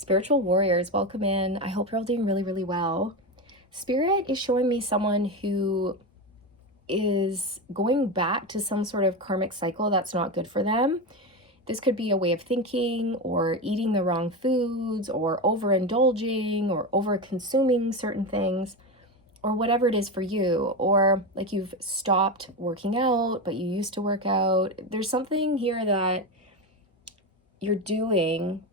Spiritual warriors, welcome in. I hope you're all doing really, really well. Spirit is showing me someone who is going back to some sort of karmic cycle that's not good for them. This could be a way of thinking, or eating the wrong foods, or overindulging, or over consuming certain things, or whatever it is for you. Or like you've stopped working out, but you used to work out. There's something here that you're doing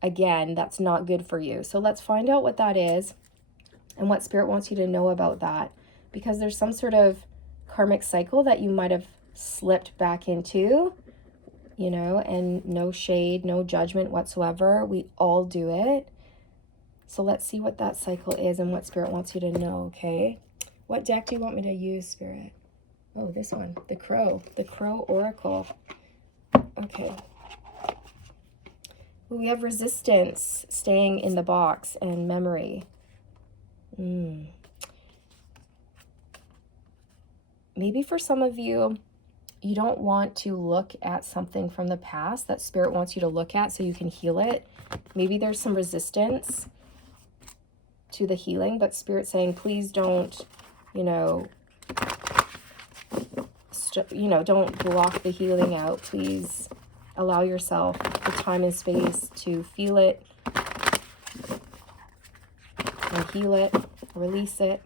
again that's not good for you. So let's find out what that is and what Spirit wants you to know about that, because there's some sort of karmic cycle that you might have slipped back into, you know, and no shade, no judgment whatsoever. We all do it. So let's see what that cycle is and what Spirit wants you to know, okay? What deck do you want me to use, Spirit? Oh, this one, the Crow Oracle. Okay. We have resistance, staying in the box, and memory. Maybe for some of you, you don't want to look at something from the past that Spirit wants you to look at so you can heal it. Maybe there's some resistance to the healing, but Spirit's saying, please don't, don't block the healing out. Please allow yourself the time and space to feel it and heal it, release it.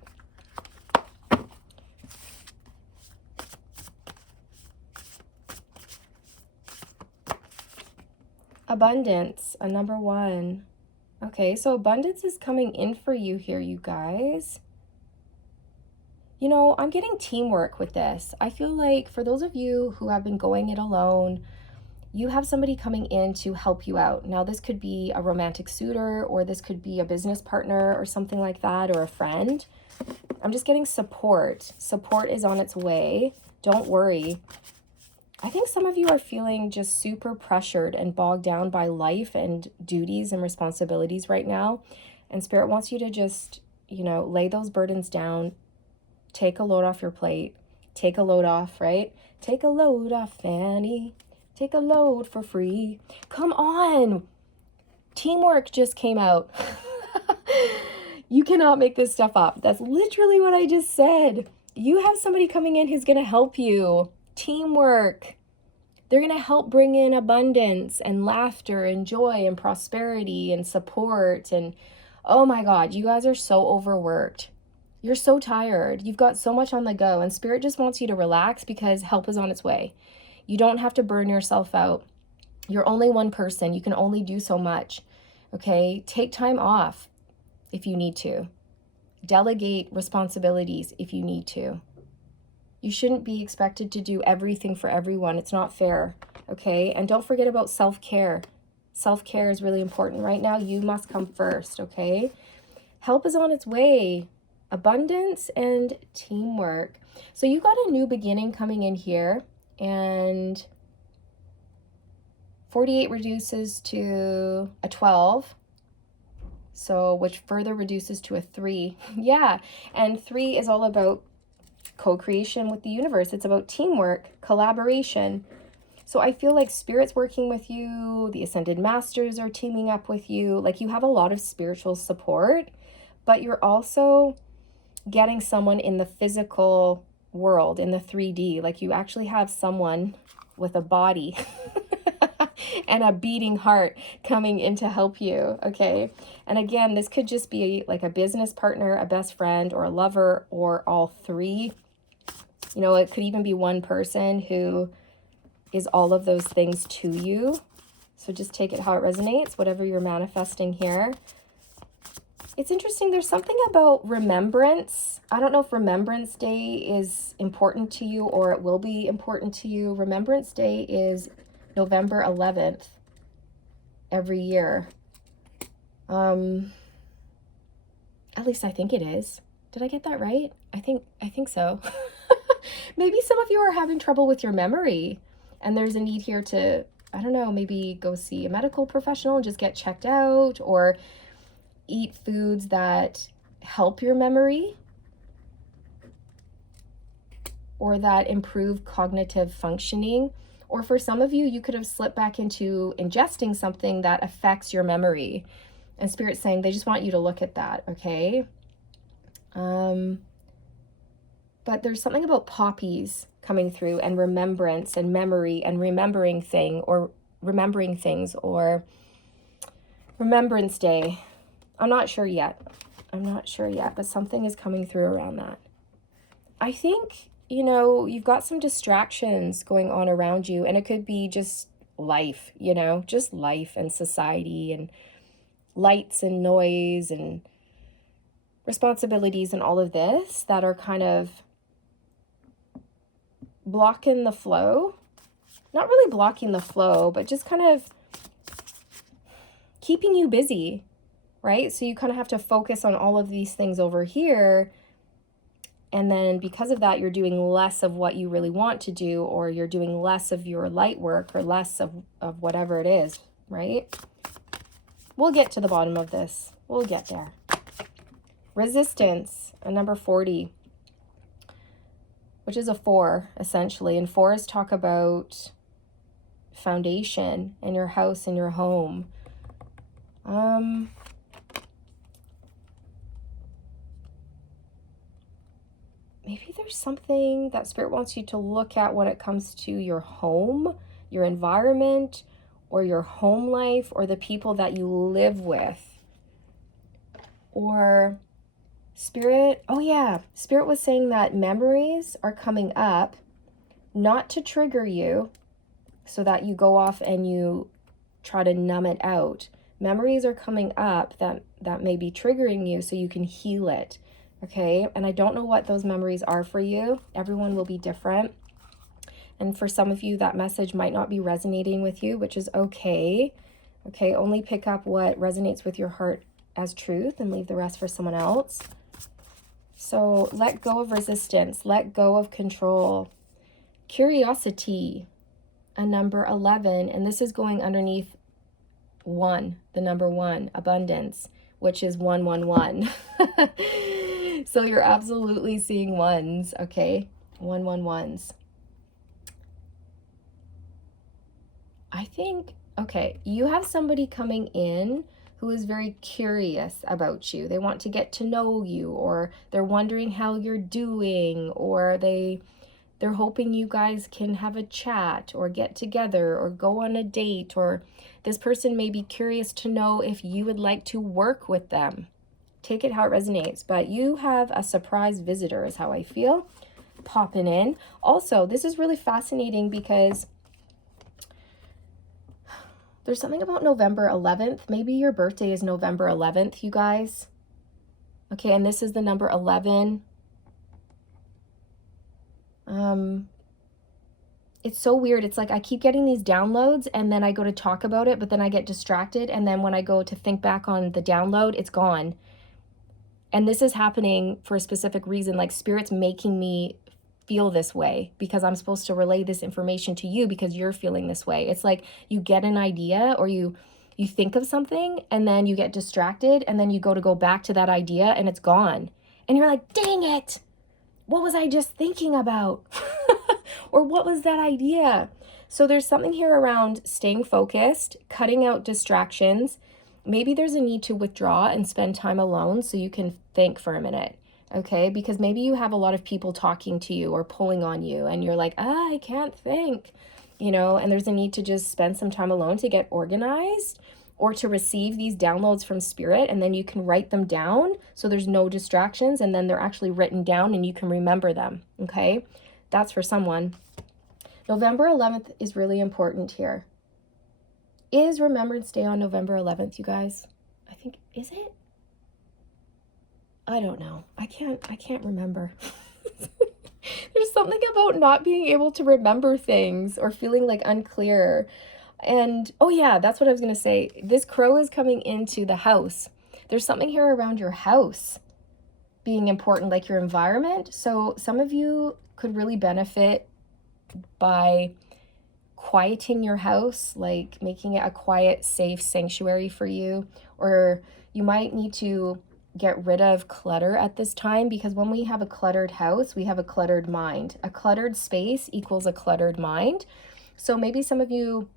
Abundance, a number one. Okay, so abundance is coming in for you here, you guys. You know, I'm getting teamwork with this. I feel like for those of you who have been going it alone, you have somebody coming in to help you out. Now, this could be a romantic suitor, or this could be a business partner or something like that, or a friend. I'm just getting support. Support is on its way. Don't worry. I think some of you are feeling just super pressured and bogged down by life and duties and responsibilities right now. And Spirit wants you to just, lay those burdens down. Take a load off your plate. Take a load off, right? Take a load off, Fanny. Take a load for free. Come on. Teamwork just came out. You cannot make this stuff up. That's literally what I just said. You have somebody coming in who's going to help you. Teamwork. They're going to help bring in abundance and laughter and joy and prosperity and support. And oh my God, you guys are so overworked. You're so tired. You've got so much on the go, and Spirit just wants you to relax because help is on its way. You don't have to burn yourself out. You're only one person. You can only do so much. Okay? Take time off if you need to. Delegate responsibilities if you need to. You shouldn't be expected to do everything for everyone. It's not fair. Okay? And don't forget about self-care. Self-care is really important. Right now, you must come first. Okay? Help is on its way. Abundance and teamwork. So you got a new beginning coming in here. And 48 reduces to a 12. So which further reduces to a 3. Yeah. And 3 is all about co-creation with the universe. It's about teamwork, collaboration. So I feel like Spirit's working with you. The Ascended Masters are teaming up with you. Like, you have a lot of spiritual support, but you're also getting someone in the physical world, in the 3D. Like, you actually have someone with a body and a beating heart coming in to help you. Okay. And again, this could just be like a business partner, a best friend, or a lover, or all three. It could even be one person who is all of those things to you. So just take it how it resonates, whatever you're manifesting here. It's interesting. There's something about remembrance. I don't know if Remembrance Day is important to you, or it will be important to you. Remembrance Day is November 11th every year. At least I think it is. Did I get that right? I think so. Maybe some of you are having trouble with your memory, and there's a need here to, I don't know, maybe go see a medical professional and just get checked out, or eat foods that help your memory or that improve cognitive functioning, Or for some of you, you could have slipped back into ingesting something that affects your memory. And Spirit's saying they just want you to look at that, okay? But there's something about poppies coming through, and remembrance and memory and remembering things, or Remembrance Day. I'm not sure yet, but something is coming through around that. I think, you know, you've got some distractions going on around you, and it could be just life, you know, just life and society and lights and noise and responsibilities and all of this that are kind of blocking the flow. Not really blocking the flow, but just kind of keeping you busy, right? So you kind of have to focus on all of these things over here. And then because of that, you're doing less of what you really want to do, or you're doing less of your light work, or less of whatever it is, right? We'll get to the bottom of this. We'll get there. Resistance, a number 40, which is a 4, essentially. And 4s talk about foundation and your house and your home. Maybe there's something that Spirit wants you to look at when it comes to your home, your environment, or your home life, or the people that you live with. Or Spirit, oh yeah, Spirit was saying that memories are coming up, not to trigger you so that you go off and you try to numb it out. Memories are coming up that may be triggering you so you can heal it. Okay, and I don't know what those memories are for you. Everyone will be different. And for some of you, that message might not be resonating with you, which is okay. Okay, only pick up what resonates with your heart as truth and leave the rest for someone else. So let go of resistance, let go of control. Curiosity, a number 11, and this is going underneath 1, the number 1, abundance, which is 111. So you're absolutely seeing ones, okay? 111s. I think, okay, you have somebody coming in who is very curious about you. They want to get to know you, or they're wondering how you're doing, or they're hoping you guys can have a chat or get together or go on a date, or this person may be curious to know if you would like to work with them. Take it how it resonates, but you have a surprise visitor is how I feel popping in. Also, this is really fascinating because there's something about November 11th. Maybe your birthday is November 11th, you guys. Okay, and this is the number 11. It's so weird. It's like I keep getting these downloads and then I go to talk about it, but then I get distracted. And then when I go to think back on the download, it's gone. And this is happening for a specific reason, like Spirit's making me feel this way because I'm supposed to relay this information to you because you're feeling this way. It's like you get an idea, or you think of something and then you get distracted, and then you go back to that idea and it's gone. And you're like, dang it, what was I just thinking about? Or what was that idea? So there's something here around staying focused, cutting out distractions. Maybe there's a need to withdraw and spend time alone so you can think for a minute, okay? Because maybe you have a lot of people talking to you or pulling on you and you're like, I can't think, and there's a need to just spend some time alone to get organized or to receive these downloads from Spirit, and then you can write them down so there's no distractions, and then they're actually written down and you can remember them, okay? That's for someone. November 11th is really important here. Is Remembrance Day on November 11th, you guys? I think, is it? I don't know. I can't remember. There's something about not being able to remember things or feeling like unclear. And, oh yeah, that's what I was going to say. This crow is coming into the house. There's something here around your house being important, like your environment. So some of you could really benefit by quieting your house, like making it a quiet, safe sanctuary for you. Or you might need to get rid of clutter at this time, because when we have a cluttered house, we have a cluttered mind. A cluttered space equals a cluttered mind. So maybe some of you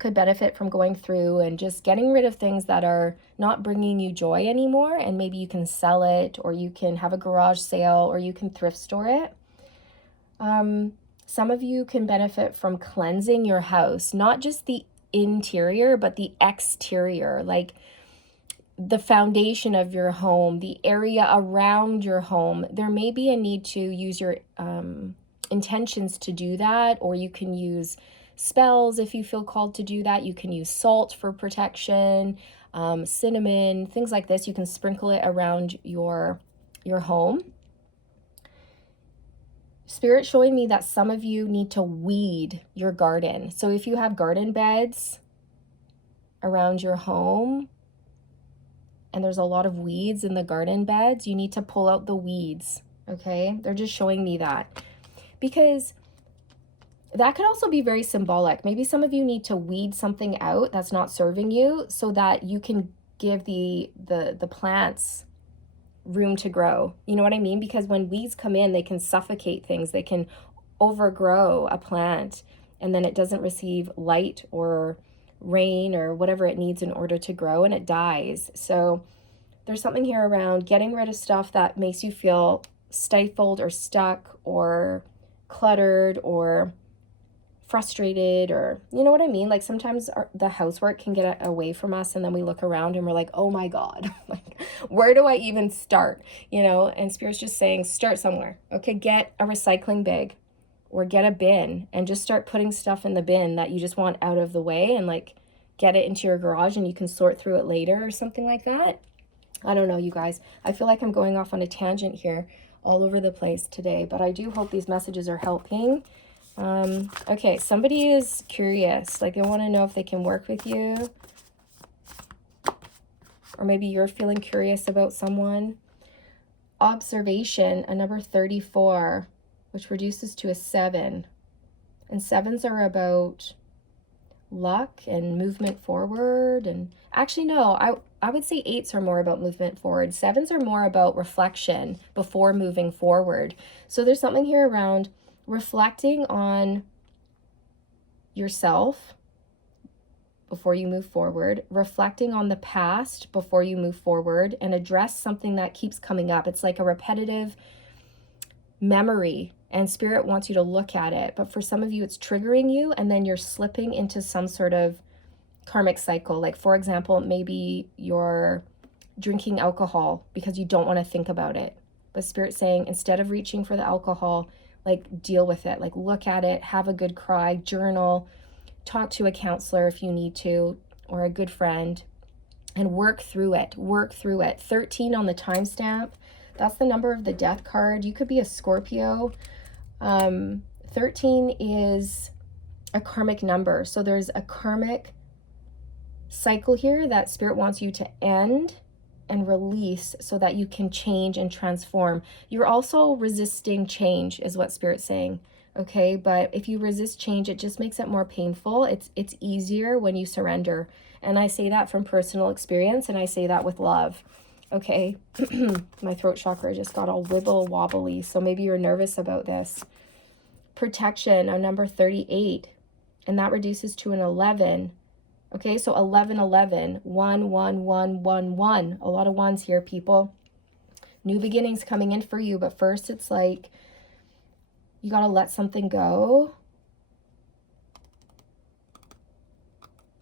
could benefit from going through and just getting rid of things that are not bringing you joy anymore, and maybe you can sell it, or you can have a garage sale, or you can thrift store it. Some of you can benefit from cleansing your house, not just the interior, but the exterior, like the foundation of your home, the area around your home. There may be a need to use your intentions to do that, or you can use spells if you feel called to do that. You can use salt for protection, cinnamon, things like this. You can sprinkle it around your home. Spirit showing me that some of you need to weed your garden. So if you have garden beds around your home and there's a lot of weeds in the garden beds, you need to pull out the weeds, okay? They're just showing me that. Because that could also be very symbolic. Maybe some of you need to weed something out that's not serving you so that you can give the plants room to grow. You know what I mean? Because when weeds come in, they can suffocate things. They can overgrow a plant, and then it doesn't receive light or rain or whatever it needs in order to grow, and it dies. So there's something here around getting rid of stuff that makes you feel stifled or stuck or cluttered or frustrated, or you know what I mean? Like sometimes the housework can get away from us, and then we look around and we're like, oh my God, like where do I even start? You know, and Spirit's just saying, start somewhere. Okay, get a recycling bag or get a bin and just start putting stuff in the bin that you just want out of the way, and like get it into your garage and you can sort through it later or something like that. I don't know, you guys. I feel like I'm going off on a tangent here all over the place today, but I do hope these messages are helping. Okay, somebody is curious, like they want to know if they can work with you, or maybe you're feeling curious about someone. Observation, a number 34, which reduces to a 7, and 7s are about luck and movement forward. And actually no, I would say 8s are more about movement forward. 7s are more about reflection before moving forward. So there's something here around reflecting on yourself before you move forward, reflecting on the past before you move forward, and address something that keeps coming up. It's like a repetitive memory, and Spirit wants you to look at it. But for some of you, it's triggering you, and then you're slipping into some sort of karmic cycle. Like, for example, maybe you're drinking alcohol because you don't want to think about it. But Spirit's saying, instead of reaching for the alcohol, like deal with it, like look at it, have a good cry, journal, talk to a counselor if you need to, or a good friend, and work through it. 13 on the timestamp. That's the number of the death card. You could be a Scorpio. 13 is a karmic number. So there's a karmic cycle here that Spirit wants you to end and release so that you can change and transform. You're also resisting change is what Spirit's saying, okay? But if you resist change, it just makes it more painful. It's easier when you surrender. And I say that from personal experience, and I say that with love, okay? My throat chakra just got all wibble wobbly, so maybe you're nervous about this. Protection, a number 38, and that reduces to an 11. Okay, so 11, 11, 1, 1, 1, 1, 1. A lot of ones here, people. New beginnings coming in for you, but first it's like you got to let something go.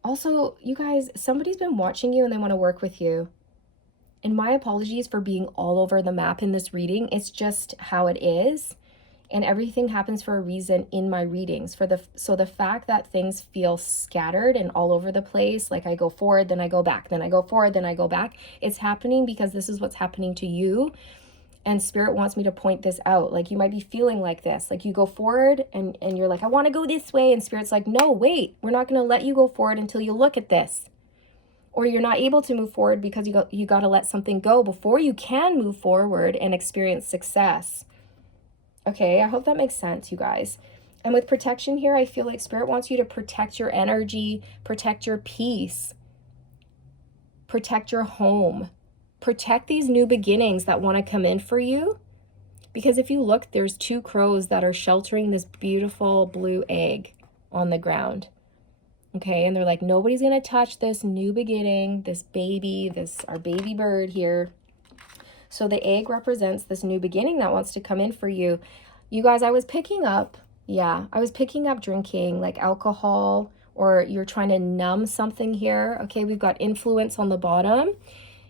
Also, you guys, somebody's been watching you and they want to work with you. And my apologies for being all over the map in this reading. It's just how it is. And everything happens for a reason in my readings. So the fact that things feel scattered and all over the place, like I go forward, then I go back, then I go forward, then I go back, it's happening because this is what's happening to you. And Spirit wants me to point this out. Like you might be feeling like this, like you go forward and you're like, I want to go this way. And Spirit's like, no, wait, we're not going to let you go forward until you look at this. Or you're not able to move forward because you got to let something go before you can move forward and experience success. Okay, I hope that makes sense, you guys. And with protection here, I feel like Spirit wants you to protect your energy, protect your peace, protect your home, protect these new beginnings that want to come in for you. Because if you look, there's 2 crows that are sheltering this beautiful blue egg. on the ground. Okay, and they're like, nobody's gonna touch this new beginning, this baby, our baby bird here. So the egg represents this new beginning that wants to come in for you. You guys, I was picking up drinking like alcohol, or you're trying to numb something here. Okay, we've got influence on the bottom.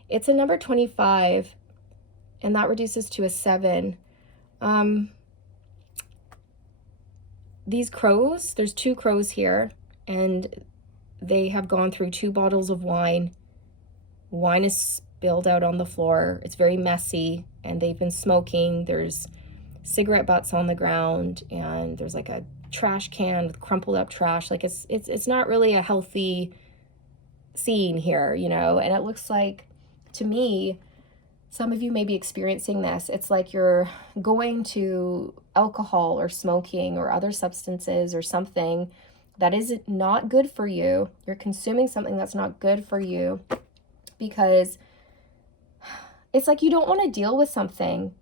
It's a number 25, and that reduces to a 7. These crows, there's 2 crows here, and they have gone through 2 bottles of wine. Wine is spilled out on the floor. It's very messy, and they've been smoking. There's cigarette butts on the ground, and there's like a trash can with crumpled up trash. Like it's not really a healthy scene here, you know. And it looks like, to me, some of you may be experiencing this. It's like you're going to alcohol or smoking or other substances or something that is not good for you. You're consuming something that's not good for you because it's like you don't want to deal with something.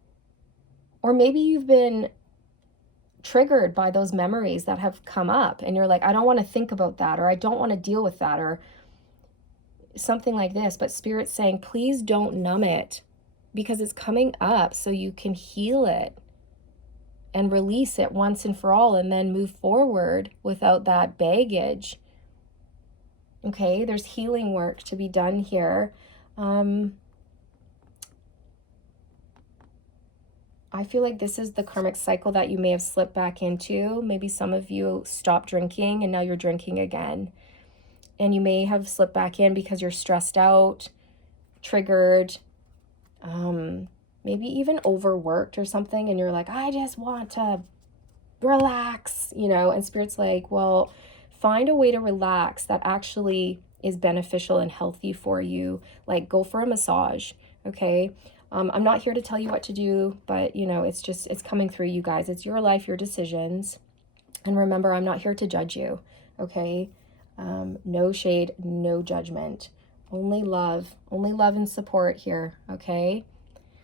Or maybe you've been triggered by those memories that have come up, and you're like, I don't want to think about that, or I don't want to deal with that, or something like this. But Spirit's saying, please don't numb it, because it's coming up so you can heal it and release it once and for all, and then move forward without that baggage. Okay, there's healing work to be done here. I feel like this is the karmic cycle that you may have slipped back into. Maybe some of you stopped drinking and now you're drinking again. And you may have slipped back in because you're stressed out, triggered, maybe even overworked or something. And you're like, I just want to relax, you know. And Spirit's like, well, find a way to relax that actually is beneficial and healthy for you. Like, go for a massage, okay? I'm not here to tell you what to do, but, you know, it's coming through, you guys. It's your life, your decisions. And remember, I'm not here to judge you, okay? No shade, no judgment. Only love and support here, okay?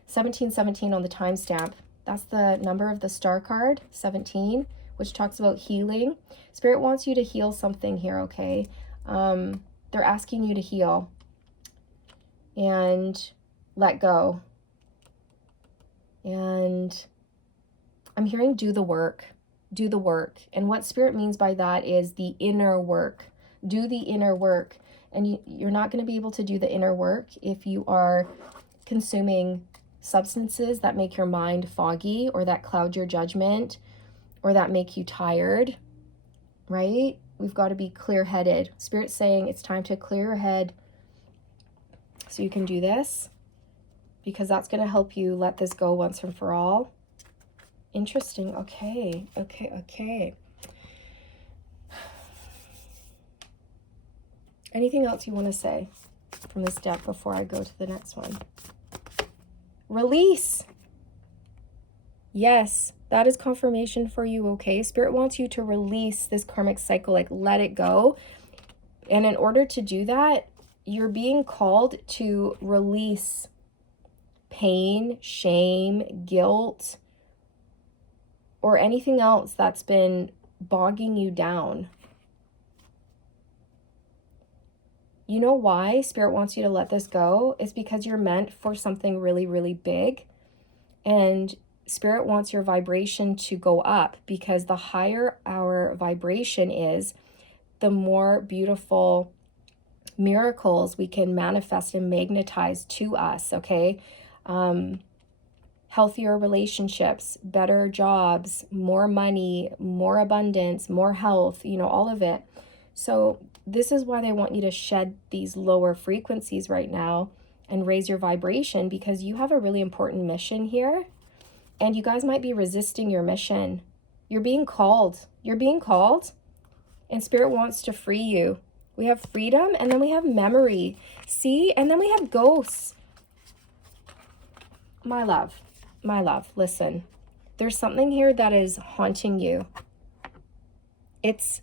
1717 on the timestamp. That's the number of the star card, 17, which talks about healing. Spirit wants you to heal something here, okay? They're asking you to heal and let go. And I'm hearing do the work. And what Spirit means by that is the inner work. Do the inner work. And you're not going to be able to do the inner work if you are consuming substances that make your mind foggy, or that cloud your judgment, or that make you tired, right? We've got to be clear-headed. Spirit's saying it's time to clear your head so you can do this, because that's going to help you let this go once and for all. Interesting. Okay. Anything else you want to say from this deck before I go to the next one? Release. Yes, that is confirmation for you, okay? Spirit wants you to release this karmic cycle, like let it go. And in order to do that, you're being called to release pain, shame, guilt, or anything else that's been bogging you down. You know why Spirit wants you to let this go? It's because you're meant for something really, really big. And Spirit wants your vibration to go up, because the higher our vibration is, the more beautiful miracles we can manifest and magnetize to us, okay? Healthier relationships, better jobs, more money, more abundance, more health, you know, all of it. So this is why they want you to shed these lower frequencies right now and raise your vibration, because you have a really important mission here, and you guys might be resisting your mission. You're being called. And Spirit wants to free you. We have freedom, and then we have memory. See? And then we have ghosts. My love, listen. There's something here that is haunting you. It's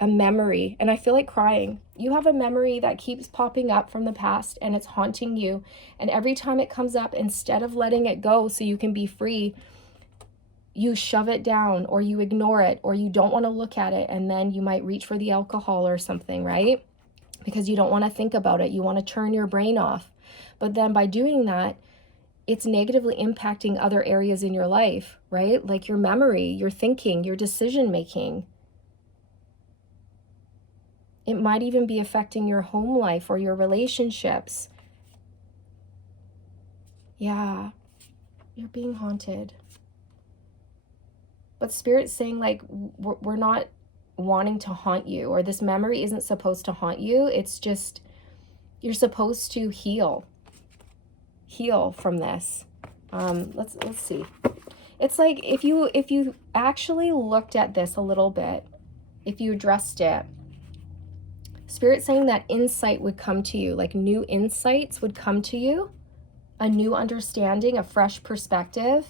a memory, and I feel like crying. You have a memory that keeps popping up from the past, and it's haunting you. And every time it comes up, instead of letting it go so you can be free, you shove it down, or you ignore it, or you don't want to look at it, and then you might reach for the alcohol or something, right? Because you don't want to think about it. You want to turn your brain off. But then by doing that, it's negatively impacting other areas in your life, right? Like your memory, your thinking, your decision making. It might even be affecting your home life or your relationships. Yeah, you're being haunted. But Spirit's saying, like, we're not wanting to haunt you, or this memory isn't supposed to haunt you. It's just, you're supposed to heal from this. Let's see. It's like if you actually looked at this a little bit, if you addressed it, Spirit's saying that insight would come to you, like new insights would come to you, a new understanding, a fresh perspective.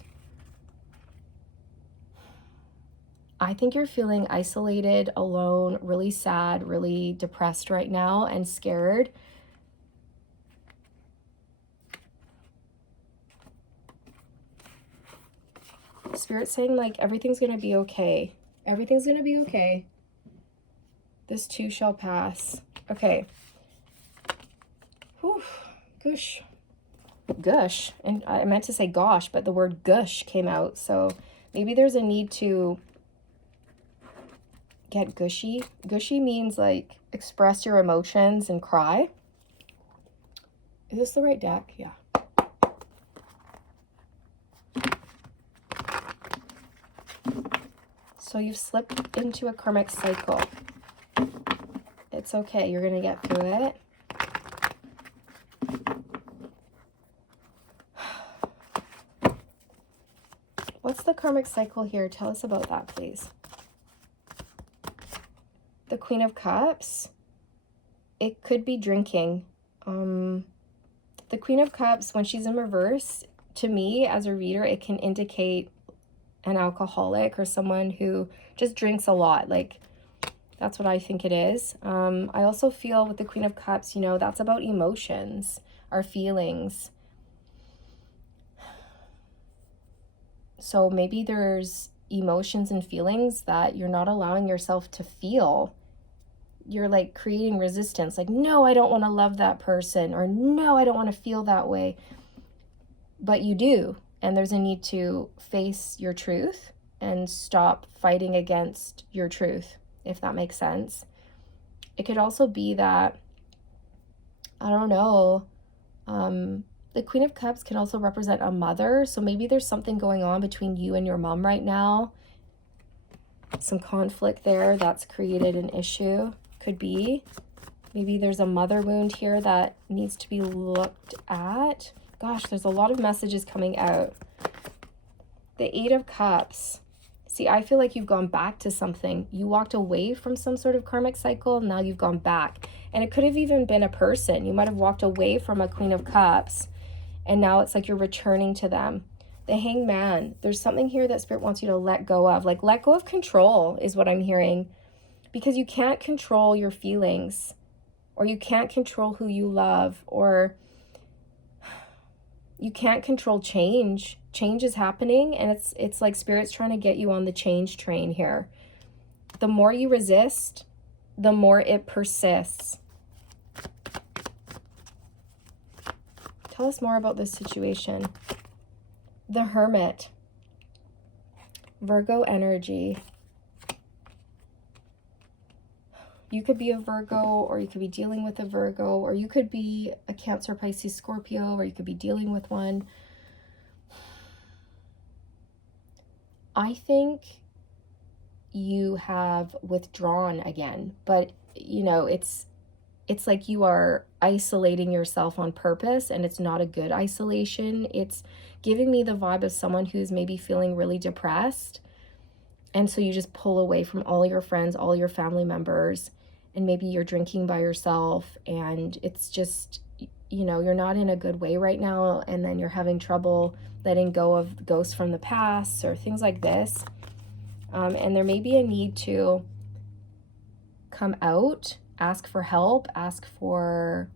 I think you're feeling isolated, alone, really sad, really depressed right now, and scared. Spirit's saying, like, everything's going to be okay. Everything's going to be okay. This too shall pass. Okay. Whew. Goosh. Gush. And I meant to say gosh, but the word gush came out. So maybe there's a need to get gushy. Gushy means, like, express your emotions and cry. Is this the right deck? Yeah. So you've slipped into a karmic cycle. It's okay. You're going to get through it. What's the karmic cycle here? Tell us about that, please. The Queen of Cups. It could be drinking. The Queen of Cups, when she's in reverse, to me as a reader, it can indicate an alcoholic or someone who just drinks a lot. Like, that's what I think it is. I also feel with the Queen of Cups, you know, that's about emotions, our feelings. So maybe there's emotions and feelings that you're not allowing yourself to feel. You're like creating resistance, like, no, I don't want to love that person, or no, I don't want to feel that way. But you do. And there's a need to face your truth and stop fighting against your truth, if that makes sense. It could also be that, I don't know, the Queen of Cups can also represent a mother. So maybe there's something going on between you and your mom right now. Some conflict there that's created an issue. Could be. Maybe there's a mother wound here that needs to be looked at. Gosh, there's a lot of messages coming out. The Eight of Cups. See, I feel like you've gone back to something. You walked away from some sort of karmic cycle. Now you've gone back. And it could have even been a person. You might have walked away from a Queen of Cups, and now it's like you're returning to them. The Hangman. There's something here that Spirit wants you to let go of. Like, let go of control is what I'm hearing. Because you can't control your feelings, or you can't control who you love, or you can't control change. Change is happening, and it's like Spirit's trying to get you on the change train here. The more you resist, the more it persists. Tell us more about this situation. The Hermit. Virgo energy. You could be a Virgo, or you could be dealing with a Virgo, or you could be a Cancer, Pisces, Scorpio, or you could be dealing with one. I think you have withdrawn again, but you know, it's like you are isolating yourself on purpose, and it's not a good isolation. It's giving me the vibe of someone who's maybe feeling really depressed, and so you just pull away from all your friends, all your family members, and maybe you're drinking by yourself, and it's just, you know, you're not in a good way right now, and then you're having trouble letting go of ghosts from the past or things like this. And there may be a need to come out, ask for help, ask for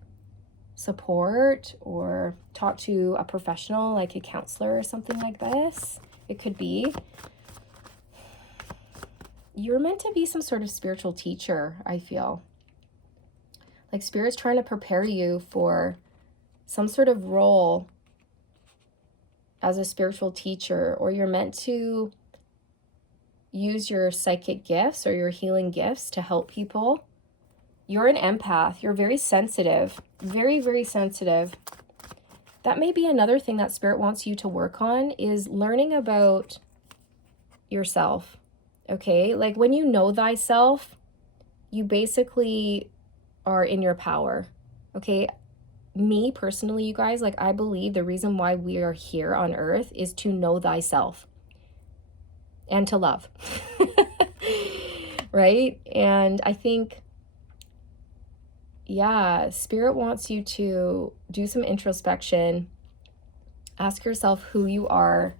support, or talk to a professional like a counselor or something like this. It could be. you're meant to be some sort of spiritual teacher, I feel. Like Spirit's trying to prepare you for some sort of role as a spiritual teacher, or you're meant to use your psychic gifts or your healing gifts to help people. You're an empath. You're very sensitive, very, very sensitive. That may be another thing that Spirit wants you to work on, is learning about yourself. Okay, like when you know thyself, you basically are in your power. Okay, me personally, you guys, like I believe the reason why we are here on earth is to know thyself and to love. Right? And I think, yeah, Spirit wants you to do some introspection, ask yourself who you are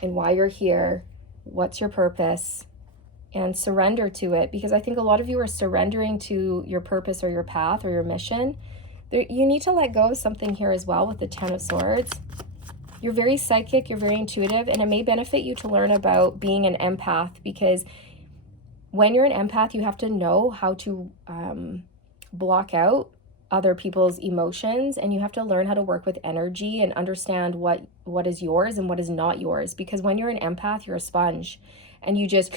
and why you're here, what's your purpose, and surrender to it, because I think a lot of you are surrendering to your purpose or your path or your mission. You need to let go of something here as well with the Ten of Swords. You're very psychic, you're very intuitive, and it may benefit you to learn about being an empath, because when you're an empath, you have to know how to block out other people's emotions, and you have to learn how to work with energy and understand what is yours and what is not yours. Because when you're an empath, you're a sponge and you just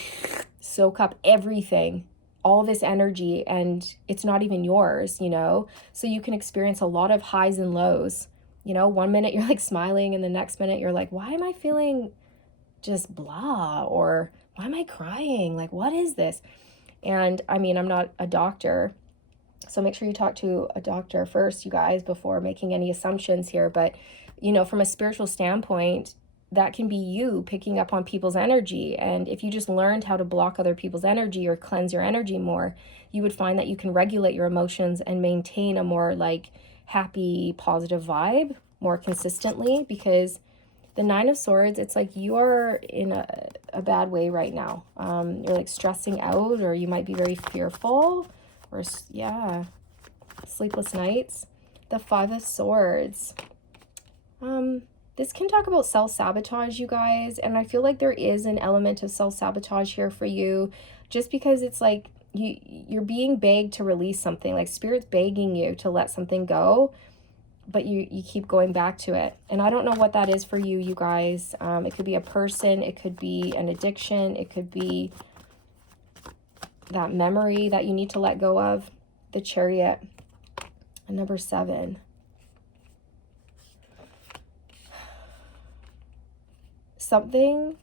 soak up everything, all this energy, and it's not even yours, you know? So you can experience a lot of highs and lows. You know, one minute you're like smiling and the next minute you're like, why am I feeling just blah? Or why am I crying? Like, what is this? And I mean, I'm not a doctor, so make sure you talk to a doctor first, you guys, before making any assumptions here. But, you know, from a spiritual standpoint, that can be you picking up on people's energy. And if you just learned how to block other people's energy or cleanse your energy more, you would find that you can regulate your emotions and maintain a more like happy, positive vibe more consistently. Because the Nine of Swords, it's like you are in a bad way right now. You're like stressing out, or you might be very fearful, or yeah, sleepless nights. The Five of Swords. This can talk about self-sabotage, you guys, and I feel like there is an element of self-sabotage here for you, just because it's like you're being begged to release something, like Spirit's begging you to let something go, but you keep going back to it. And I don't know what that is for you, you guys. It could be a person, it could be an addiction, it could be that memory that you need to let go of. The Chariot. And number 7. Something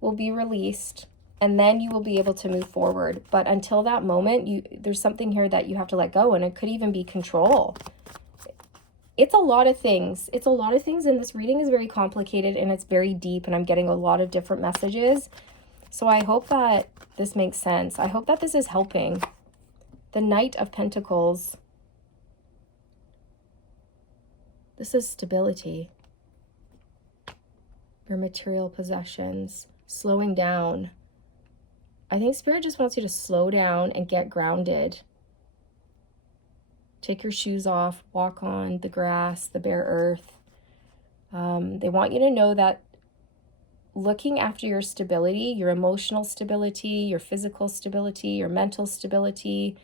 will be released and then you will be able to move forward. But until that moment, there's something here that you have to let go, and it could even be control. It's a lot of things. It's a lot of things, and this reading is very complicated and it's very deep, and I'm getting a lot of different messages. So I hope that this makes sense. I hope that this is helping. The Knight of Pentacles. This is stability. Your material possessions. Slowing down. I think Spirit just wants you to slow down and get grounded. Take your shoes off, walk on the grass, the bare earth. They want you to know that looking after your stability, your emotional stability, your physical stability, your mental stability,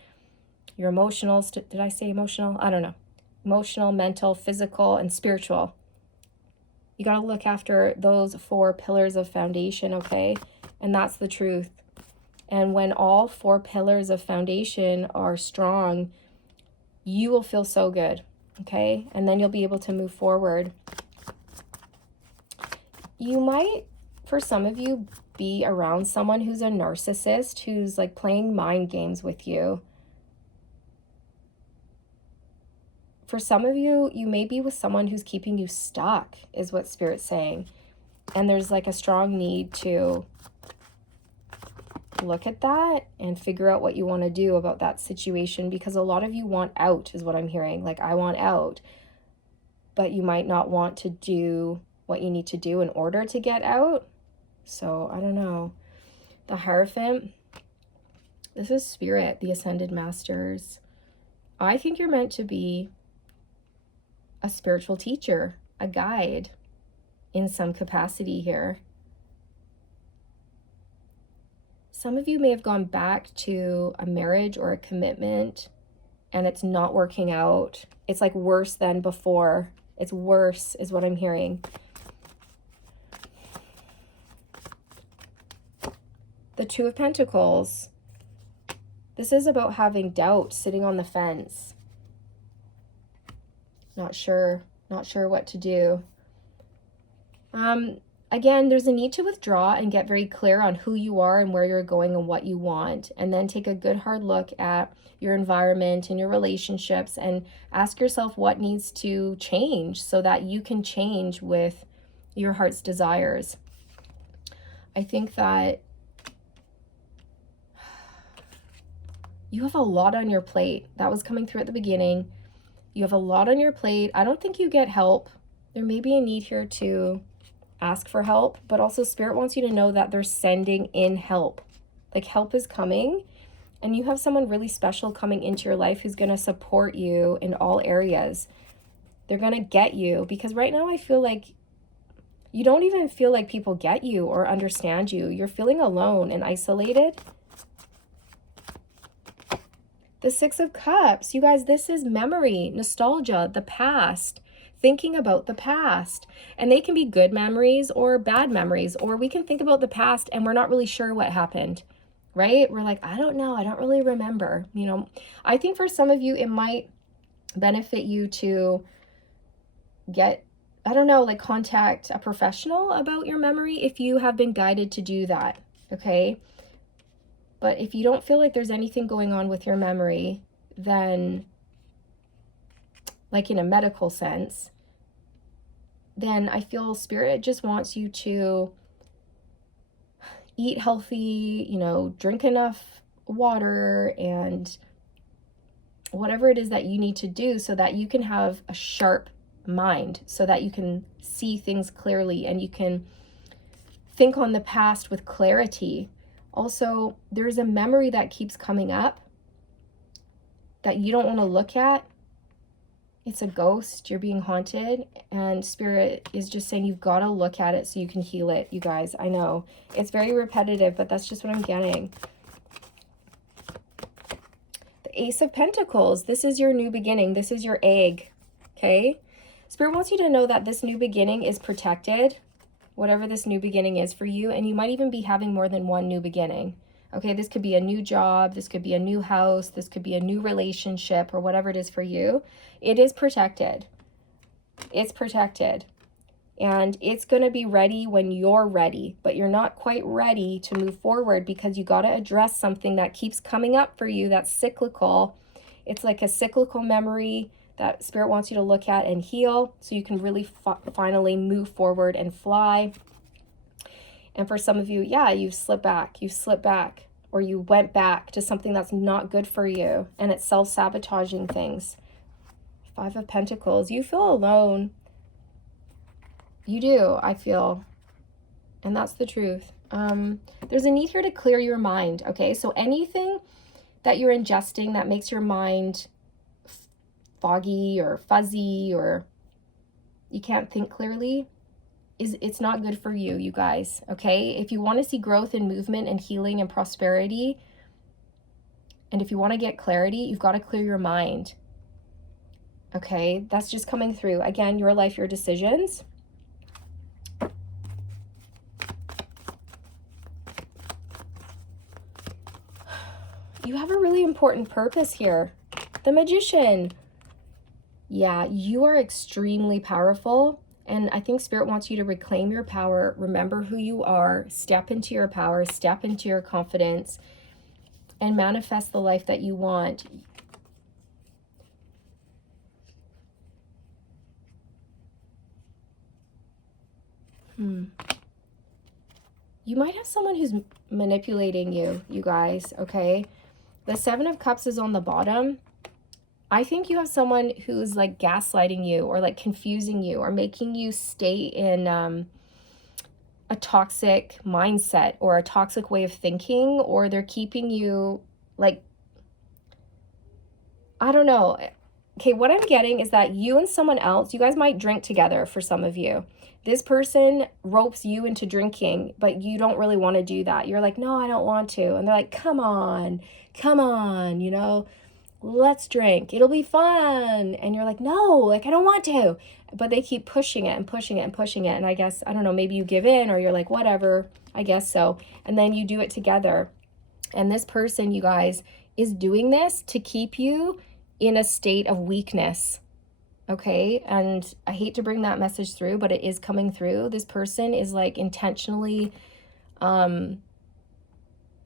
your emotional, did I say emotional? I don't know. Emotional, mental, physical, and spiritual. You got to look after those 4 pillars of foundation, okay? And that's the truth. And when all 4 pillars of foundation are strong, you will feel so good, okay? And then you'll be able to move forward. You might, for some of you, be around someone who's a narcissist, who's like playing mind games with you. For some of you, you may be with someone who's keeping you stuck, is what Spirit's saying. And there's like a strong need to look at that and figure out what you want to do about that situation, because a lot of you want out, is what I'm hearing. Like, I want out. But you might not want to do what you need to do in order to get out. So, I don't know. The Hierophant. This is Spirit, the Ascended Masters. I think you're meant to be a spiritual teacher, a guide in some capacity here. Some of you may have gone back to a marriage or a commitment and it's not working out. It's like worse than before. It's worse is what I'm hearing. The Two of Pentacles. This is about having doubt, sitting on the fence. Not sure what to do. Again, there's a need to withdraw and get very clear on who you are and where you're going and what you want. And then take a good hard look at your environment and your relationships and ask yourself what needs to change so that you can change with your heart's desires. I think that you have a lot on your plate. That was coming through at the beginning. You have a lot on your plate. I don't think you get help. There may be a need here to ask for help, but also Spirit wants you to know that they're sending in help. Like help is coming, and you have someone really special coming into your life who's going to support you in all areas. They're going to get you, because right now I feel like you don't even feel like people get you or understand you. You're feeling alone and isolated. The Six of Cups, you guys, this is memory, nostalgia, the past, thinking about the past. And they can be good memories or bad memories, or we can think about the past and we're not really sure what happened, right? We're like, I don't know, I don't really remember. You know, I think for some of you, it might benefit you to get, I don't know, like contact a professional about your memory if you have been guided to do that, okay? But if you don't feel like there's anything going on with your memory, then, like in a medical sense, then I feel Spirit just wants you to eat healthy, you know, drink enough water and whatever it is that you need to do so that you can have a sharp mind, so that you can see things clearly and you can think on the past with clarity. Also, there's a memory that keeps coming up that you don't want to look at. It's a ghost. You're being haunted. And Spirit is just saying you've got to look at it so you can heal it, you guys. I know. It's very repetitive, but that's just what I'm getting. The Ace of Pentacles. This is your new beginning. This is your egg. Okay? Spirit wants you to know that this new beginning is protected. Whatever this new beginning is for you, and you might even be having more than one new beginning. Okay, this could be a new job, this could be a new house, this could be a new relationship, or whatever it is for you. It is protected. It's protected. And it's going to be ready when you're ready, but you're not quite ready to move forward because you got to address something that keeps coming up for you that's cyclical. It's like a cyclical memory that Spirit wants you to look at and heal so you can really finally move forward and fly. And for some of you, yeah, you've slipped back, or you went back to something that's not good for you, and it's self-sabotaging things. Five of Pentacles, you feel alone. You do, I feel, and that's the truth. There's a need here to clear your mind, okay? So anything that you're ingesting that makes your mind foggy or fuzzy or you can't think clearly, it's not good for you, you guys, okay? If you want to see growth and movement and healing and prosperity, and if you want to get clarity, you've got to clear your mind, okay? That's just coming through. Again, your life, your decisions. You have a really important purpose here. The Magician. Yeah, you are extremely powerful, and I think Spirit wants you to reclaim your power, remember who you are, step into your power, step into your confidence, and manifest the life that you want. You might have someone who's manipulating you, you guys, okay? The Seven of Cups is on the bottom. I think you have someone who's like gaslighting you or like confusing you or making you stay in a toxic mindset or a toxic way of thinking, or they're keeping you like, I don't know, Okay, what I'm getting is that you and someone else, you guys might drink together for some of you. This person ropes you into drinking, but you don't really want to do that. You're like, no, I don't want to. And they're like, come on, you know, let's drink. It'll be fun. And you're like, no, like, I don't want to. But they keep pushing it and pushing it and pushing it. And I guess, I don't know, maybe you give in or you're like, whatever, I guess so. And then you do it together. And this person, you guys, is doing this to keep you in a state of weakness. Okay, and I hate to bring that message through, but it is coming through. This person is like intentionally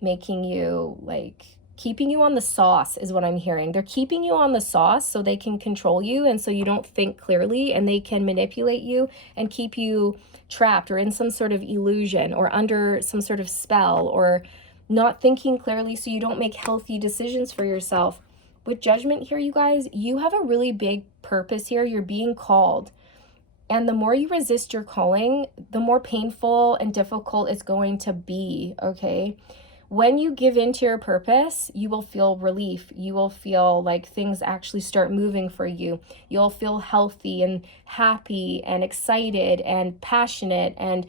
making you, like, keeping you on the sauce is what I'm hearing. They're keeping you on the sauce so they can control you and so you don't think clearly, and they can manipulate you and keep you trapped or in some sort of illusion or under some sort of spell or not thinking clearly so you don't make healthy decisions for yourself. With Judgment here, you guys, you have a really big purpose here. You're being called. And the more you resist your calling, the more painful and difficult it's going to be, okay? When you give into your purpose, you will feel relief. You will feel like things actually start moving for you. You'll feel healthy and happy and excited and passionate, and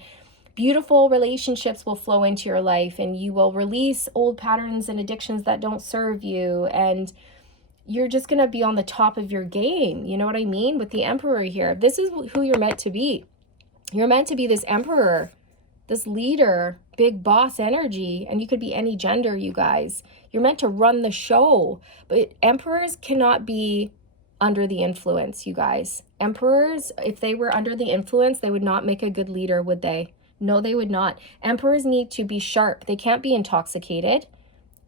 beautiful relationships will flow into your life, and you will release old patterns and addictions that don't serve you, and you're just going to be on the top of your game. You know what I mean? With the Emperor here, this is who you're meant to be. You're meant to be this emperor, this leader, big boss energy, and you could be any gender, you guys. You're meant to run the show, but emperors cannot be under the influence, you guys. Emperors, if they were under the influence, they would not make a good leader, would they? No, they would not. Emperors need to be sharp. They can't be intoxicated.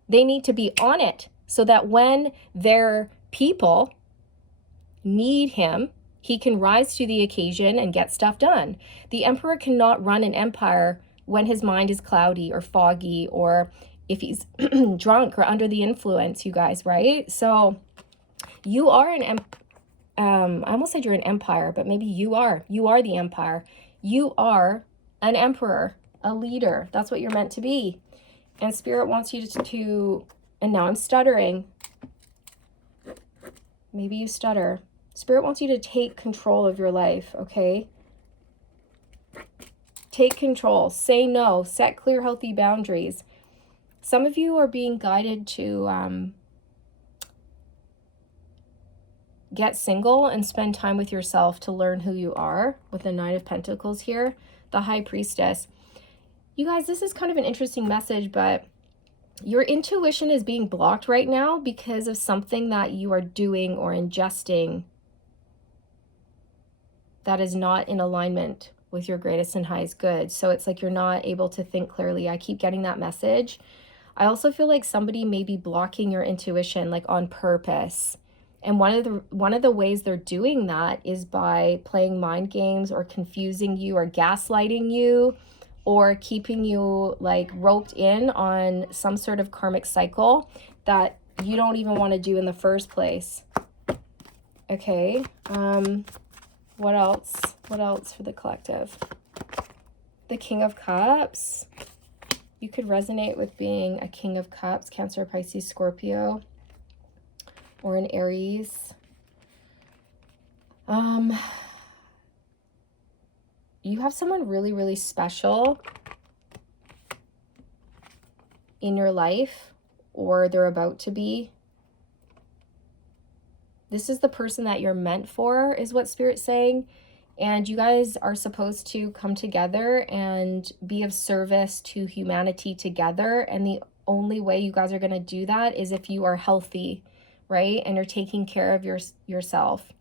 They need to be on it so that when their people need him, he can rise to the occasion and get stuff done. The emperor cannot run an empire when his mind is cloudy or foggy, or if he's drunk or under the influence, you guys, right? So you are I almost said you're an empire, but maybe you are the empire. You are an emperor, a leader. That's what you're meant to be. And Spirit wants you to, and now I'm stuttering. Maybe you stutter. Spirit wants you to take control of your life, okay? Take control. Say no. Set clear, healthy boundaries. Some of you are being guided to get single and spend time with yourself to learn who you are, with the Nine of Pentacles here, the High Priestess. You guys, this is kind of an interesting message, but your intuition is being blocked right now because of something that you are doing or ingesting that is not in alignment with your greatest and highest good. So it's like you're not able to think clearly. I keep getting that message. I also feel like somebody may be blocking your intuition, like on purpose. And one of the ways they're doing that is by playing mind games or confusing you or gaslighting you, or keeping you like roped in on some sort of karmic cycle that you don't even want to do in the first place. Okay. What else? What else for the collective? The King of Cups. You could resonate with being a King of Cups, Cancer, Pisces, Scorpio, or an Aries. You have someone really, really special in your life, or they're about to be. This is the person that you're meant for, is what Spirit's saying. And you guys are supposed to come together and be of service to humanity together. And the only way you guys are going to do that is if you are healthy, right? And you're taking care of yourself.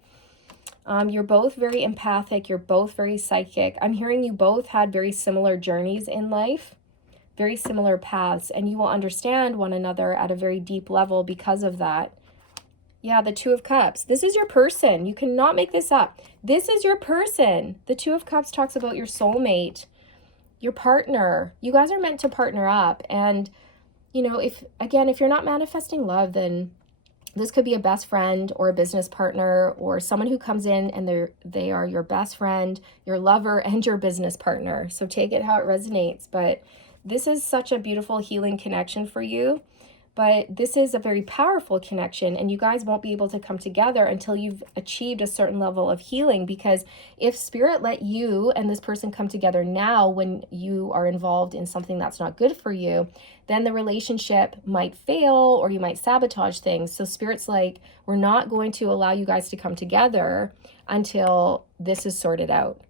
You're both very empathic. You're both very psychic. I'm hearing you both had very similar journeys in life, very similar paths, and you will understand one another at a very deep level because of that. Yeah, the Two of Cups. This is your person. You cannot make this up. This is your person. The Two of Cups talks about your soulmate, your partner. You guys are meant to partner up. And, you know, if you're not manifesting love, then this could be a best friend or a business partner, or someone who comes in and they are your best friend, your lover, and your business partner. So take it how it resonates. But this is such a beautiful healing connection for you. but this is a very powerful connection, and you guys won't be able to come together until you've achieved a certain level of healing. Because if spirit let you and this person come together now when you are involved in something that's not good for you, then the relationship might fail or you might sabotage things. So spirit's like, we're not going to allow you guys to come together until this is sorted out.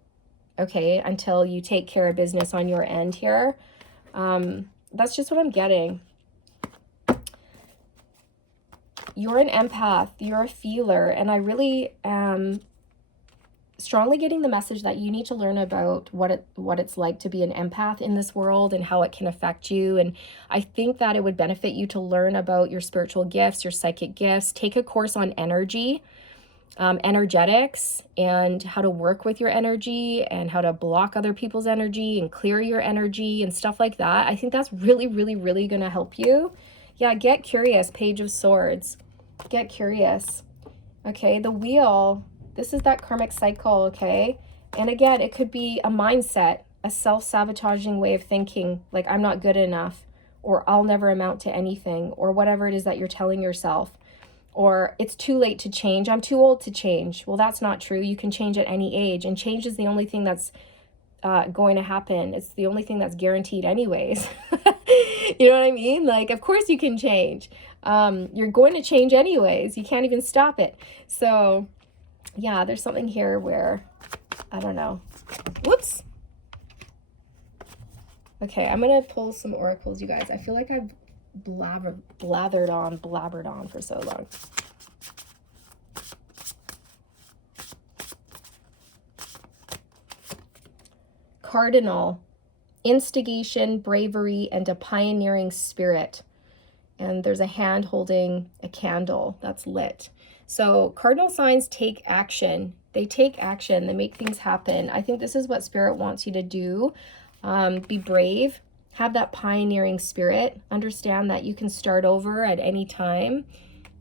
Okay, until you take care of business on your end here. That's just what I'm getting. You're an empath, you're a feeler, and I really am strongly getting the message that you need to learn about what it's like to be an empath in this world and how it can affect you. And I think that it would benefit you to learn about your spiritual gifts, your psychic gifts. Take a course on energy, energetics, and how to work with your energy and how to block other people's energy and clear your energy and stuff like that. I think that's really, really, really going to help you. Yeah, get curious, Page of Swords. Get curious. Okay, the Wheel. This is that karmic cycle, okay? And again, it could be a mindset, a self-sabotaging way of thinking, like I'm not good enough, or I'll never amount to anything, or whatever it is that you're telling yourself. Or it's too late to change. I'm too old to change. Well, that's not true. You can change at any age, and change is the only thing that's going to happen. It's the only thing that's guaranteed anyways. You know what I mean? Like, of course you can change. You're going to change anyways. You can't even stop it. So yeah, there's something here where, I don't know. Whoops. Okay, I'm going to pull some oracles, you guys. I feel like I've blabbered on for so long. Cardinal, instigation, bravery, and a pioneering spirit. And there's a hand holding a candle that's lit. So cardinal signs take action. They take action. They make things happen. I think this is what spirit wants you to do. Be brave. Have that pioneering spirit. Understand that you can start over at any time.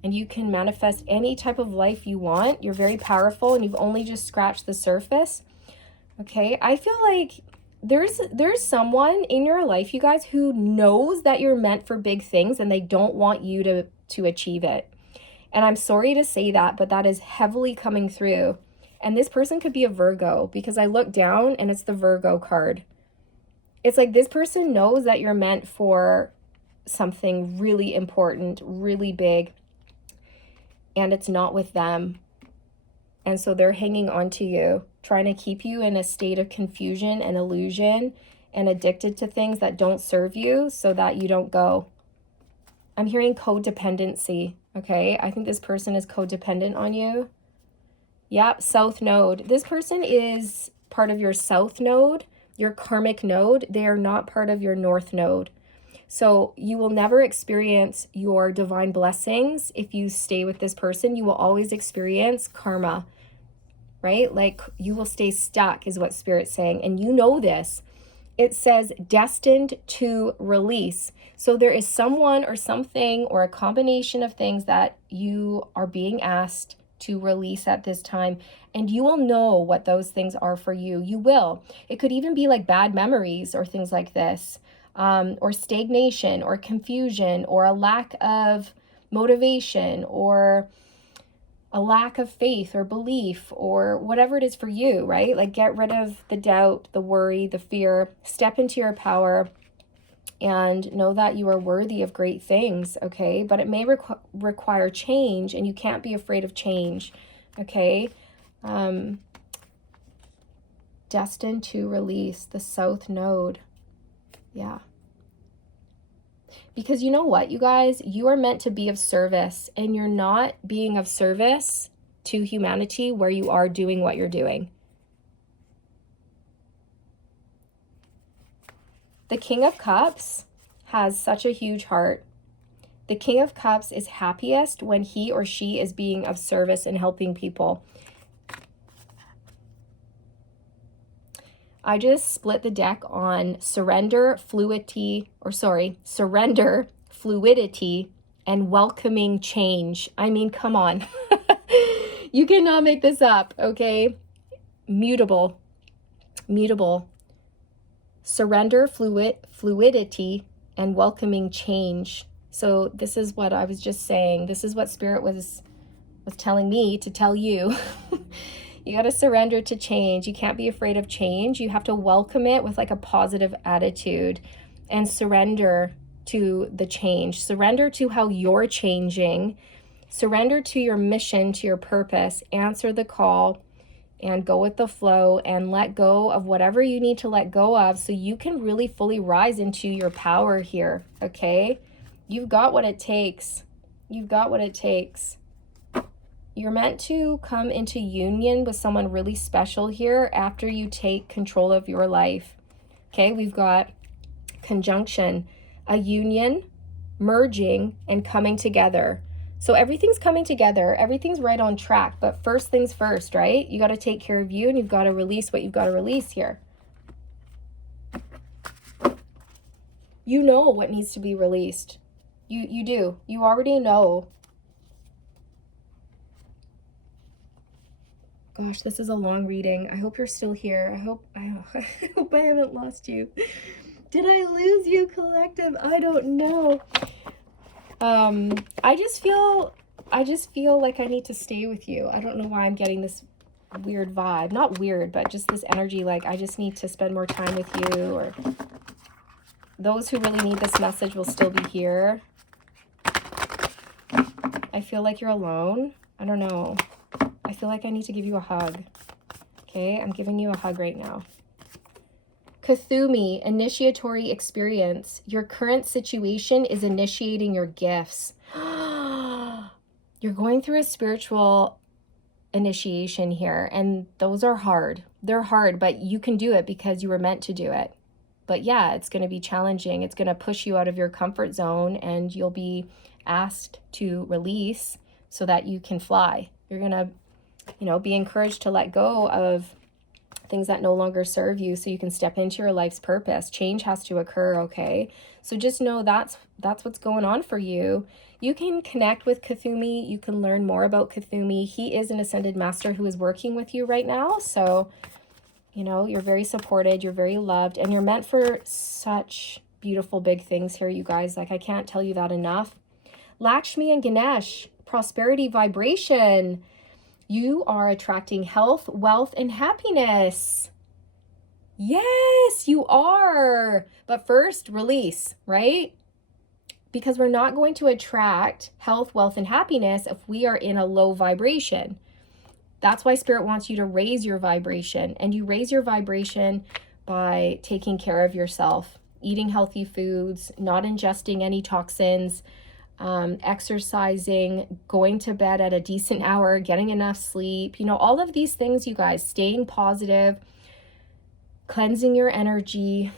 And you can manifest any type of life you want. You're very powerful and you've only just scratched the surface. Okay, I feel like there's someone in your life, you guys, who knows that you're meant for big things and they don't want you to achieve it. And I'm sorry to say that, but that is heavily coming through. And this person could be a Virgo, because I look down and it's the Virgo card. It's like this person knows that you're meant for something really important, really big, and it's not with them. And so they're hanging on to you, trying to keep you in a state of confusion and illusion and addicted to things that don't serve you so that you don't go. I'm hearing codependency, okay? I think this person is codependent on you. Yep, South Node. This person is part of your South Node, your karmic node. They are not part of your North Node. So you will never experience your divine blessings if you stay with this person. You will always experience karma, right? Like you will stay stuck is what Spirit's saying. And you know this. It says destined to release. So there is someone or something or a combination of things that you are being asked to release at this time. And you will know what those things are for you. You will. It could even be like bad memories or things like this. Or stagnation or confusion or a lack of motivation or a lack of faith or belief or whatever it is for you, right? Like get rid of the doubt, the worry, the fear, step into your power and know that you are worthy of great things, okay? But it may require change and you can't be afraid of change, okay? Destined to release, the South Node. Yeah. Because you know what, you guys, you are meant to be of service and you're not being of service to humanity where you are doing what you're doing. The King of Cups has such a huge heart. The King of Cups is happiest when he or she is being of service and helping people. I just split the deck on surrender, fluidity, and welcoming change. I mean, come on. You cannot make this up, okay? Mutable. Surrender, fluidity, and welcoming change. So this is what I was just saying. This is what Spirit was telling me to tell you. You got to surrender to change. You can't be afraid of change. You have to welcome it with like a positive attitude and surrender to the change. Surrender to how you're changing. Surrender to your mission, to your purpose. Answer the call and go with the flow and let go of whatever you need to let go of so you can really fully rise into your power here, okay? You've got what it takes. You've got what it takes. You're meant to come into union with someone really special here after you take control of your life. Okay, we've got conjunction, a union, merging, and coming together. So everything's coming together. Everything's right on track. But first things first, right? You got to take care of you, and you've got to release what you've got to release here. You know what needs to be released. You do. You already know. Gosh, this is a long reading. I hope you're still here. I hope I haven't lost you. Did I lose you, collective? I don't know. I just feel like I need to stay with you. I don't know why I'm getting this weird vibe. Not weird, but just this energy like I just need to spend more time with you, or those who really need this message will still be here. I feel like you're alone. I don't know. I feel like I need to give you a hug. Okay, I'm giving you a hug right now. Kuthumi, initiatory experience. Your current situation is initiating your gifts. You're going through a spiritual initiation here, and those are hard. They're hard, but you can do it because you were meant to do it. But yeah, it's going to be challenging. It's going to push you out of your comfort zone, and you'll be asked to release so that you can fly. You're going to, be encouraged to let go of things that no longer serve you so you can step into your life's purpose. Change has to occur, okay? So just know that's what's going on for you. You can connect with Kuthumi. You can learn more about Kuthumi. He is an ascended master who is working with you right now. So, you're very supported, you're very loved, and you're meant for such beautiful big things here, you guys. Like, I can't tell you that enough. Lakshmi and Ganesh, prosperity vibration. You are attracting health, wealth, and happiness. Yes, you are. But first, release, right? Because we're not going to attract health, wealth, and happiness if we are in a low vibration. That's why Spirit wants you to raise your vibration. And you raise your vibration by taking care of yourself, eating healthy foods, not ingesting any toxins, exercising, going to bed at a decent hour, getting enough sleep, all of these things, you guys, staying positive, cleansing your energy,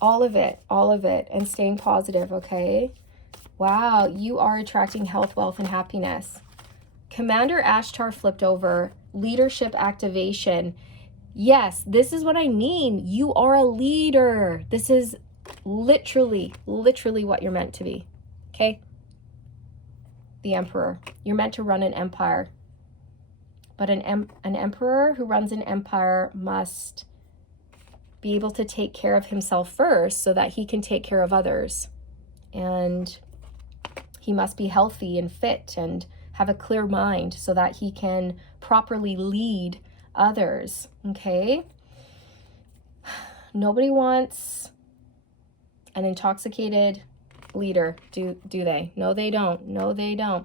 all of it, and staying positive, okay? Wow, you are attracting health, wealth, and happiness. Commander Ashtar flipped over, leadership activation. Yes, this is what I mean. You are a leader. This is literally what you're meant to be. Okay? The Emperor. You're meant to run an empire. But an emperor who runs an empire must be able to take care of himself first so that he can take care of others. And he must be healthy and fit and have a clear mind so that he can properly lead others. Okay? Nobody wants an intoxicated leader, do they? No, they don't. No, they don't.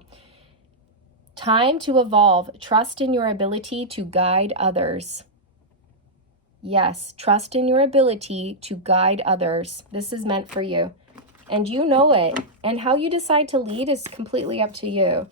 Time to evolve. Trust in your ability to guide others. Yes, trust in your ability to guide others. This is meant for you. And you know it. And how you decide to lead is completely up to you.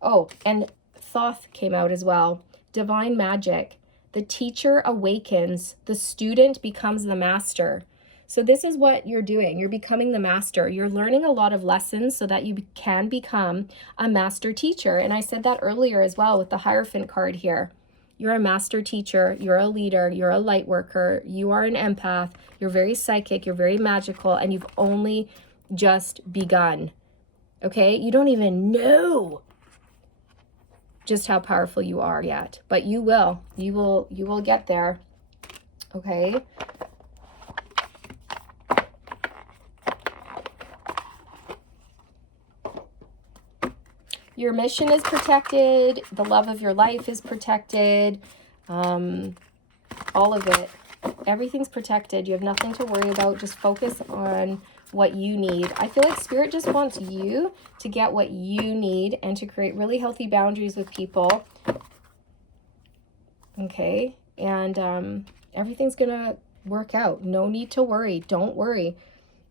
Oh, and Thoth came out as well. Divine magic. The teacher awakens. The student becomes the master. So this is what you're doing. You're becoming the master. You're learning a lot of lessons so that you can become a master teacher. And I said that earlier as well with the Hierophant card here. You're a master teacher. You're a leader. You're a light worker. You are an empath. You're very psychic. You're very magical. And you've only just begun. Okay? You don't even know just how powerful you are yet. But you will. You will get there. Okay? Your mission is protected. The love of your life is protected. All of it. Everything's protected. You have nothing to worry about. Just focus on what you need. I feel like Spirit just wants you to get what you need and to create really healthy boundaries with people. Okay? And everything's going to work out. No need to worry. Don't worry.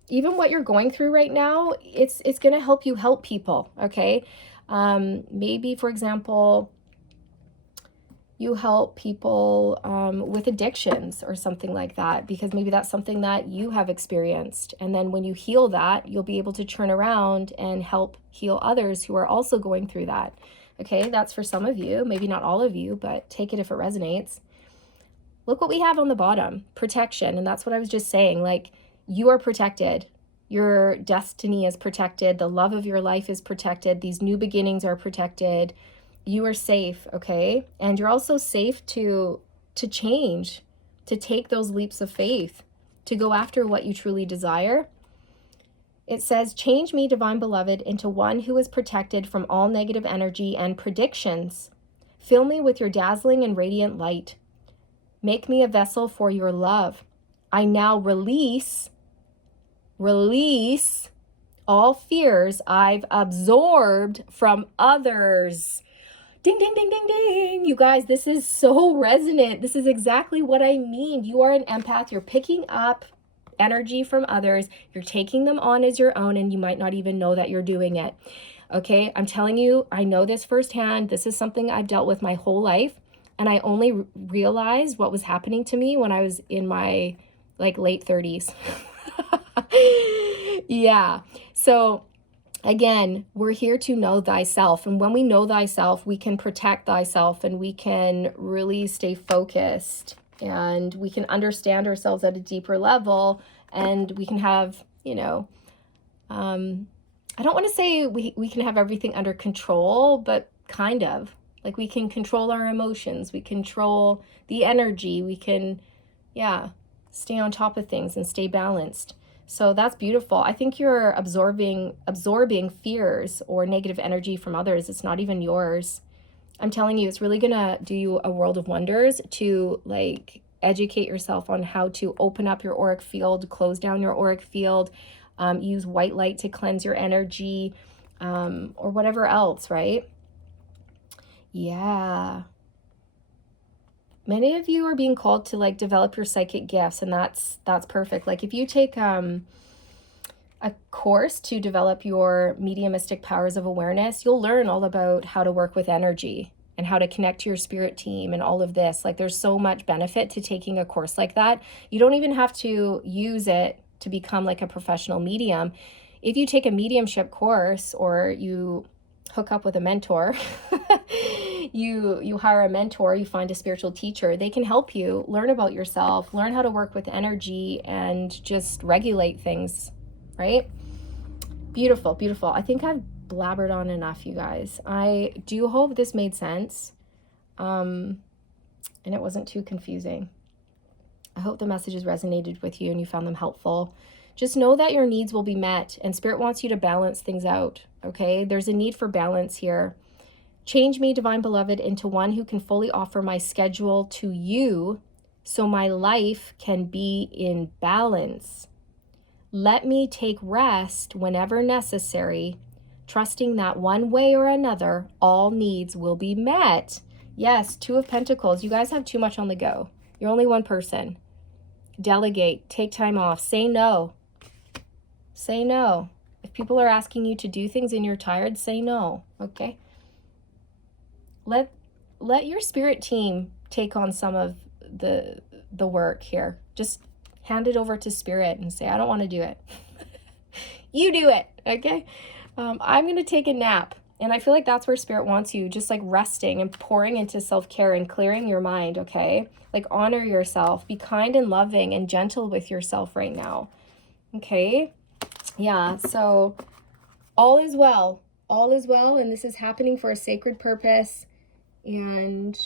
Even what you're going through right now, it's going to help you help people. Okay? Maybe, for example, you help people with addictions or something like that, because maybe that's something that you have experienced. And then when you heal that, you'll be able to turn around and help heal others who are also going through that. Okay, that's for some of you, maybe not all of you, but take it if it resonates. Look what we have on the bottom, protection. And that's what I was just saying, like, you are protected. Your destiny is protected. The love of your life is protected. These new beginnings are protected. You are safe, okay? And you're also safe to change, to take those leaps of faith, to go after what you truly desire. It says, change me, divine beloved, into one who is protected from all negative energy and predictions. Fill me with your dazzling and radiant light. Make me a vessel for your love. I now release all fears I've absorbed from others. Ding, ding, ding, ding, ding. You guys, this is so resonant. This is exactly what I mean. You are an empath. You're picking up energy from others. You're taking them on as your own, and you might not even know that you're doing it. Okay, I'm telling you, I know this firsthand. This is something I've dealt with my whole life, and I only realized what was happening to me when I was in my late 30s. Yeah. So again, we're here to know thyself. And when we know thyself, we can protect thyself, and we can really stay focused, and we can understand ourselves at a deeper level, and we can have, I don't want to say we can have everything under control, but kind of. Like, we can control our emotions, we control the energy, we can, stay on top of things and stay balanced. So that's beautiful. I think you're absorbing fears or negative energy from others. It's not even yours. I'm telling you, it's really gonna do you a world of wonders to educate yourself on how to open up your auric field, close down your auric field, use white light to cleanse your energy, or whatever else, right? Yeah. Many of you are being called to develop your psychic gifts, and that's perfect. Like, if you take a course to develop your mediumistic powers of awareness, you'll learn all about how to work with energy and how to connect to your spirit team and all of this. There's so much benefit to taking a course like that. You don't even have to use it to become a professional medium. If you take a mediumship course, or you hook up with a mentor, you hire a mentor, you find a spiritual teacher, they can help you learn about yourself, learn how to work with energy, and just regulate things, right? Beautiful, beautiful. I think I've blabbered on enough, you guys. I do hope this made sense, and it wasn't too confusing. I hope the messages resonated with you and you found them helpful. Just know that your needs will be met, and Spirit wants you to balance things out, okay? There's a need for balance here. Change me, divine beloved, into one who can fully offer my schedule to you, so my life can be in balance. Let me take rest whenever necessary, trusting that one way or another, all needs will be met. Yes, Two of Pentacles. You guys have too much on the go. You're only one person. Delegate, take time off, say no. Say no. If people are asking you to do things and you're tired, say no, okay? Let your spirit team take on some of the work here. Just hand it over to Spirit and say, I don't want to do it. You do it, okay? I'm going to take a nap. And I feel like that's where Spirit wants you, just resting and pouring into self-care and clearing your mind, okay? Honor yourself. Be kind and loving and gentle with yourself right now, okay? Yeah, so all is well. All is well, and this is happening for a sacred purpose, and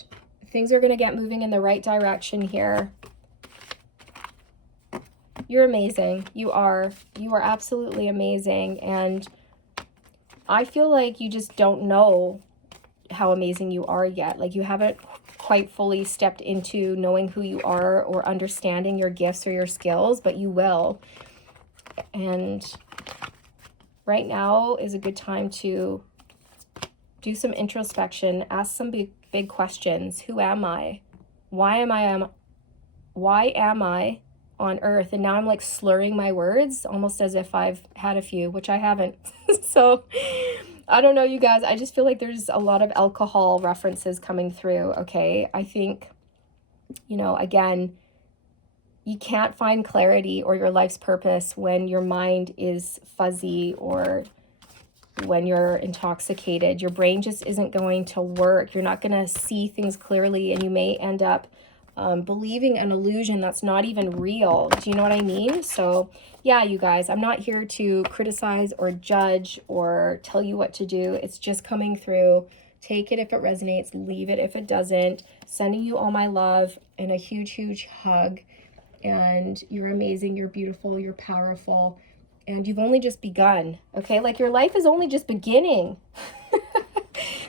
things are going to get moving in the right direction here. You're amazing. You are absolutely amazing, and I feel like you just don't know how amazing you are yet. Like you haven't quite fully stepped into knowing who you are or understanding your gifts or your skills, but you will. And right now is a good time to do some introspection, ask some big questions. Who am I? Why am I on earth? And now I'm like slurring my words almost as if I've had a few, which I haven't. So I don't know, you guys. I just feel like there's a lot of alcohol references coming through, okay? I think, you know, again, you can't find clarity or your life's purpose when your mind is fuzzy or when you're intoxicated. Your brain just isn't going to work. You're not going to see things clearly, and you may end up believing an illusion that's not even real. Do you know what I mean? So yeah, you guys, I'm not here to criticize or judge or tell you what to do. It's just coming through. Take it if it resonates, leave it if it doesn't. Sending you all my love and a huge hug. And you're amazing, you're beautiful, you're powerful, and you've only just begun, okay? Like your life is only just beginning.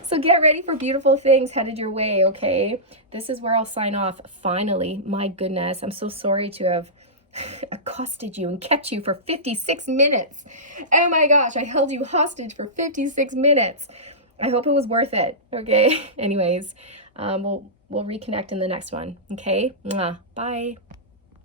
So get ready for beautiful things headed your way, okay? This is where I'll sign off finally. My goodness, I'm so sorry to have accosted you and kept you for 56 minutes. Oh my gosh, I held you hostage for 56 minutes. I hope it was worth it, okay? Anyways, we'll reconnect in the next one, okay? Mwah. Bye.